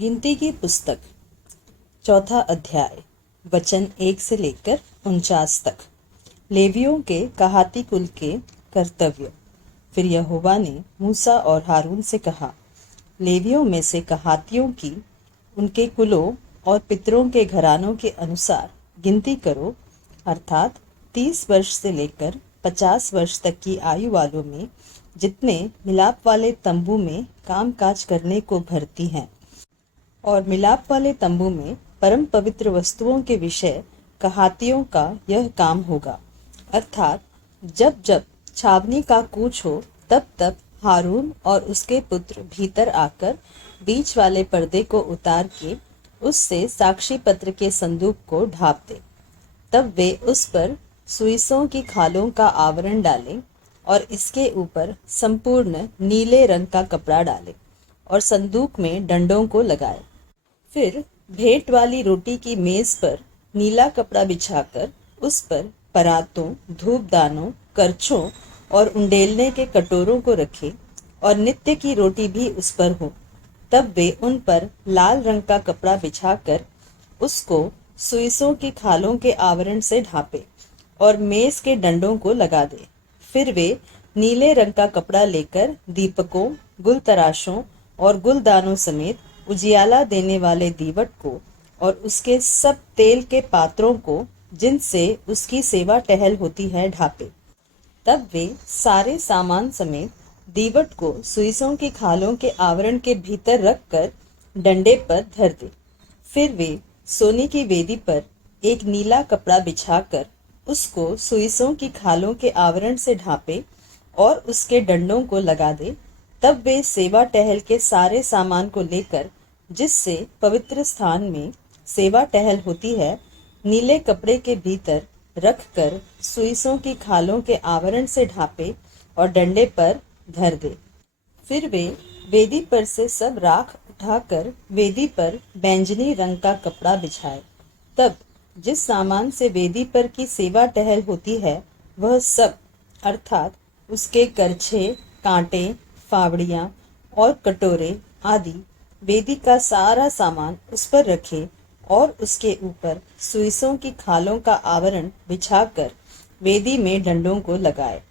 गिनती की पुस्तक, चौथा अध्याय, वचन 1 से लेकर 49 तक। लेवियों के कहाती कुल के कर्तव्य। फिर यहोवा ने मूसा और हारून से कहा, लेवियों में से कहातियों की उनके कुलों और पितरों के घरानों के अनुसार गिनती करो, अर्थात 30 वर्ष से लेकर 50 वर्ष तक की आयु वालों में जितने मिलाप वाले तंबू में काम काज करने को भर्ती हैं। और मिलाप वाले तंबू में परम पवित्र वस्तुओं के विषय कहातियों का यह काम होगा, अर्थात जब जब छावनी का कूच हो तब तब हारून और उसके पुत्र भीतर आकर बीच वाले पर्दे को उतार के उससे साक्षी पत्र के संदूक को ढाँप दे। तब वे उस पर सुइसों की खालों का आवरण डालें और इसके ऊपर संपूर्ण नीले रंग का कपड़ा डालें और संदूक में डंडों को लगाए। फिर भेंट वाली रोटी की मेज पर नीला कपड़ा बिछाकर उस पर परातों, धूपदानों, करछों और उंडेलने के कटोरों को रखे और नित्य की रोटी भी उस पर हो। तब वे उन पर लाल रंग का कपड़ा बिछाकर उसको सुइसों की खालों के आवरण से ढांपे और मेज के डंडों को लगा दे। फिर वे नीले रंग का कपड़ा लेकर दीपकों, गुलतराशों और गुलदानों समेत उजियाला देने वाले दीवट को और उसके सब तेल के पात्रों को जिनसे उसकी सेवा टहल होती है ढांपे। तब वे सारे सामान समेत दीवट को सुइसों की खालों के आवरण के भीतर रखकर डंडे पर धर दे। फिर वे सोने की वेदी पर एक नीला कपड़ा बिछाकर उसको सुइसों की खालों के आवरण से ढांपे और उसके डंडों को लगा दे। तब वे सेवा टहल के सारे सामान को लेकर जिससे पवित्र स्थान में सेवा टहल होती है नीले कपड़े के भीतर रखकर सुइसों की खालों के आवरण से ढांपे और डंडे पर धर दे। फिर वे वेदी पर से सब राख उठाकर वेदी पर बैंजनी रंग का कपड़ा बिछाए। तब जिस सामान से वेदी पर की सेवा टहल होती है वह सब, अर्थात उसके करछे, कांटे, फावड़ियां और कटोरे आदि वेदी का सारा सामान उस पर रखे और उसके ऊपर सुइसों की खालों का आवरण बिछाकर वेदी में डंडों को लगाए।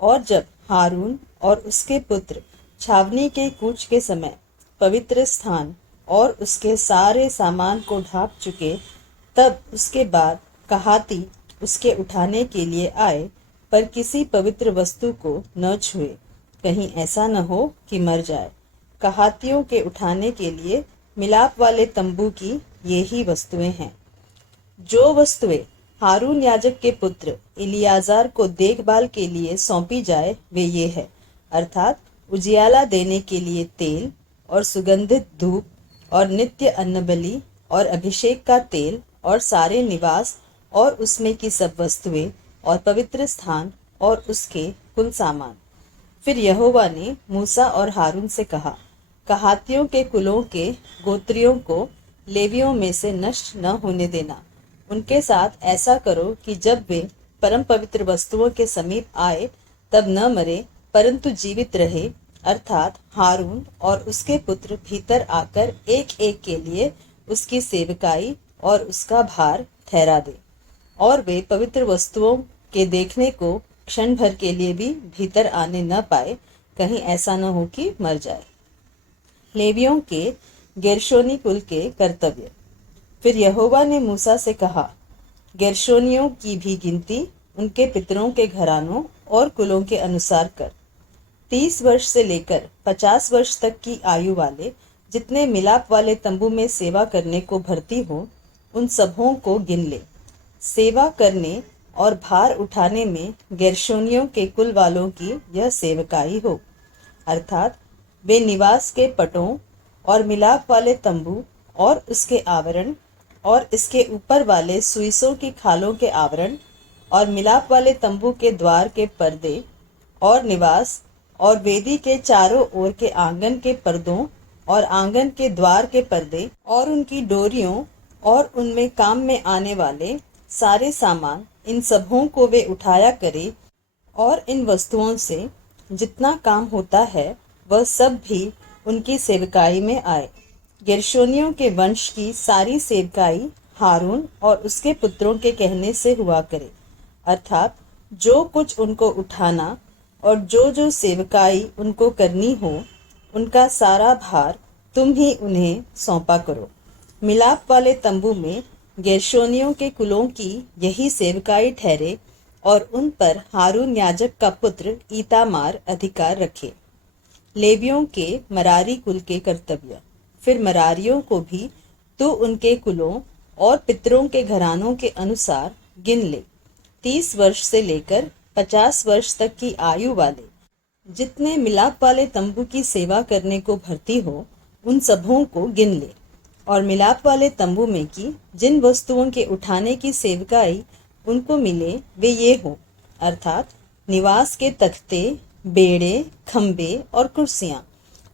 और जब हारून और उसके पुत्र छावनी के कूच के समय पवित्र स्थान और उसके सारे सामान को ढांप चुके, तब उसके बाद कहाती उसके उठाने के लिए आए पर किसी पवित्र वस्तु को न छुए, कहीं ऐसा न हो कि मर जाए। कहातियों के उठाने के लिए मिलाप वाले तंबू की ये ही वस्तुएं हैं। जो वस्तुएं हारून याजक के पुत्र इलियाजार को देखभाल के लिए सौंपी जाए वे ये है, अर्थात उजियाला देने के लिए तेल और सुगंधित धूप और नित्य अन्नबलि और अभिषेक का तेल और सारे निवास और उसमें की सब वस्तुएं और पवित्र स्थान और उसके कुल सामान। फिर यहोवा ने मूसा और हारून से कहा, कहातियों के कुलों के गोत्रियों को लेवियों में से नष्ट न होने देना। उनके साथ ऐसा करो कि जब वे परम पवित्र वस्तुओं के समीप आए तब न मरे परंतु जीवित रहे, अर्थात हारून और उसके पुत्र भीतर आकर एक एक के लिए उसकी सेवकाई और उसका भार ठहरा दे। और वे पवित्र वस्तुओं के देखने को क्षण भर के लिए भी भीतर आने न पाए, कहीं ऐसा न हो कि मर जाए। लेवियों के गेर्शोनी कुल के कर्तव्य। फिर यहोवा ने मूसा से कहा, गेर्शोनियों की भी गिनती उनके पितरों के घरानों और कुलों के अनुसार कर। 30 वर्ष से लेकर 50 वर्ष तक की आयु वाले जितने मिलाप वाले तंबू में सेवा करने को भर्ती हो उन सबों को गिन ले। सेवा करने और भार उठाने में गेर्शोनियों के कुल वालों की यह सेवकाई हो, अर्थात वे निवास के पटों और मिलाप वाले तंबू और उसके आवरण और इसके ऊपर वाले सुइसों की खालों के आवरण और मिलाप वाले तंबू के द्वार के पर्दे और निवास और वेदी के चारों ओर के आंगन के पर्दों और आंगन के द्वार के पर्दे और उनकी डोरियों और उनमें काम में आने वाले सारे सामान, इन सबों को वे उठाया करे और इन वस्तुओं से जितना काम होता है वह सब भी उनकी सेवकाई में आए। गेर्शोनियों के वंश की सारी सेवकाई हारून और उसके पुत्रों के कहने से हुआ करे, अर्थात जो कुछ उनको उठाना और जो जो सेवकाई उनको करनी हो, उनका सारा भार तुम ही उन्हें सौंपा करो। मिलाप वाले तंबू में गेर्शोनियों के कुलों की यही सेवकाई ठहरे और उन पर हारून याजक का पुत्र ईतामार अधिकार रखे। लेवियों के मरारी कुल के कर्तव्य। फिर मरारियों को भी तू उनके कुलों और पितरों के घरानों के अनुसार गिन ले। 30 वर्ष से लेकर 50 वर्ष तक की आयु वाले जितने मिलाप वाले तंबू की सेवा करने को भर्ती हो, उन सबों को गिन ले। और मिलाप वाले तंबू में की जिन वस्तुओं के उठाने की सेवकाई उनको मिले वे ये हो, अर्थात निवास के तख्ते, बेड़े, खंबे और कुर्सियां,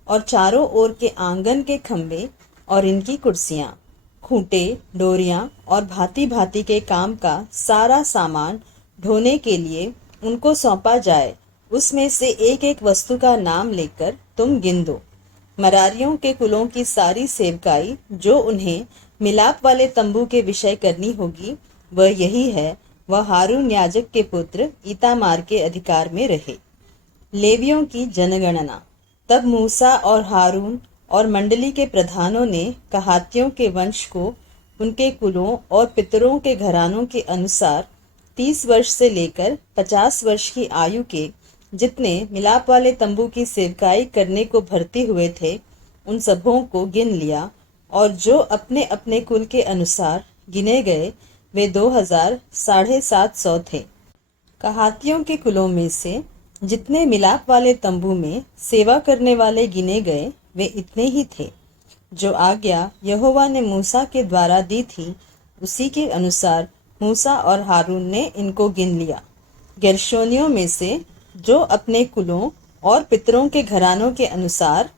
और चारों ओर के आंगन के खंबे और इनकी कुर्सियां, खूंटे, डोरियां और भांति भांति के काम का सारा सामान ढोने के लिए उनको सौंपा जाए। उसमें से एक एक वस्तु का नाम लेकर तुम गिन दो। मरारियों के कुलों की सारी सेवकाई जो उन्हें मिलाप वाले तंबू के विषय करनी होगी, वह यही है, वह हारून याजक के पुत्र ईतामार के अधिकार में रहे। लेवियों की जनगणना। तब मूसा और हारून और मंडली के प्रधानों ने कहातियों के वंश को उनके कुलों और पितरों के घरानों के अनुसार 30 वर्ष से लेकर 50 वर्ष की आयु के जितने मिलाप वाले तंबू की सेवकाई करने को भर्ती हुए थे, उन सबों को गिन लिया, और जो अपने अपने कुल के अनुसार गिने गए वे 2750 थे। कहातियों के कुलों में से जितने मिलाप वाले तंबू में सेवा करने वाले गिने गए वे इतने ही थे। जो आज्ञा यहोवा ने मूसा के द्वारा दी थी, उसी के अनुसार मूसा और हारून ने इनको गिन लिया। गेर्शोनियों में से जो अपने कुलों और पितरों के घरानों के अनुसार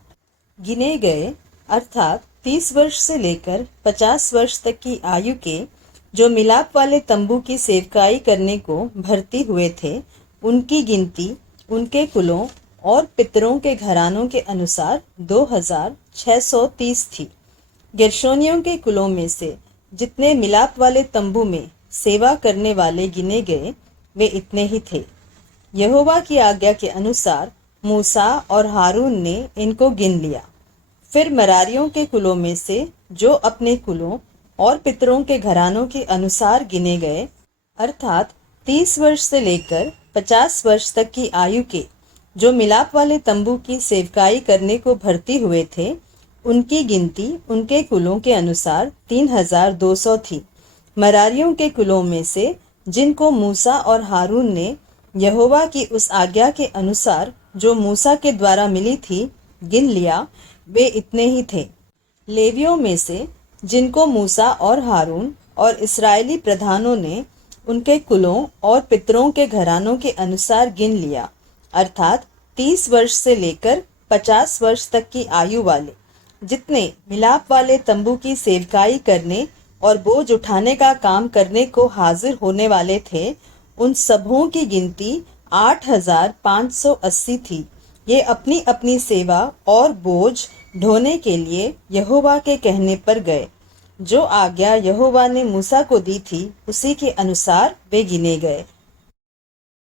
गिने गए, अर्थात 30 वर्ष से लेकर 50 वर्ष तक की आयु के जो मिलाप वाले तंबू की सेवकाई करने को भर्ती हुए थे, उनकी गिनती उनके कुलों और पितरों के घरानों के अनुसार 2630 थी। गेर्शोनियों के कुलों में से जितने मिलाप वाले तंबू में सेवा करने वाले गिने गए वे इतने ही थे। यहोवा की आज्ञा के अनुसार मूसा और हारून ने इनको गिन लिया। फिर मरारियों के कुलों में से जो अपने कुलों और पितरों के घरानों के अनुसार गिने गए, अर्थात 30 वर्ष से लेकर 50 वर्ष तक की आयु के जो मिलाप वाले तंबू की सेवकाई करने को भर्ती हुए थे, उनकी गिनती उनके कुलों के अनुसार 3200 थी। मरारियों के कुलों में से जिनको मूसा और हारून ने यहोवा की उस आज्ञा के अनुसार जो मूसा के द्वारा मिली थी गिन लिया, वे इतने ही थे। लेवियों में से जिनको मूसा और हारून और इस्राएली प्रधानों ने उनके कुलों और पितरों के घरानों के अनुसार गिन लिया, अर्थात 30 वर्ष से लेकर 50 वर्ष तक की आयु वाले जितने मिलाप वाले तंबू की सेवकाई करने और बोझ उठाने का काम करने को हाजिर होने वाले थे, उन सबों की गिनती 8580 थी। ये अपनी अपनी सेवा और बोझ ढोने के लिए यहोवा के कहने पर गए। जो आज्ञा यहोवा ने मूसा को दी थी, उसी के अनुसार वे गिने गए।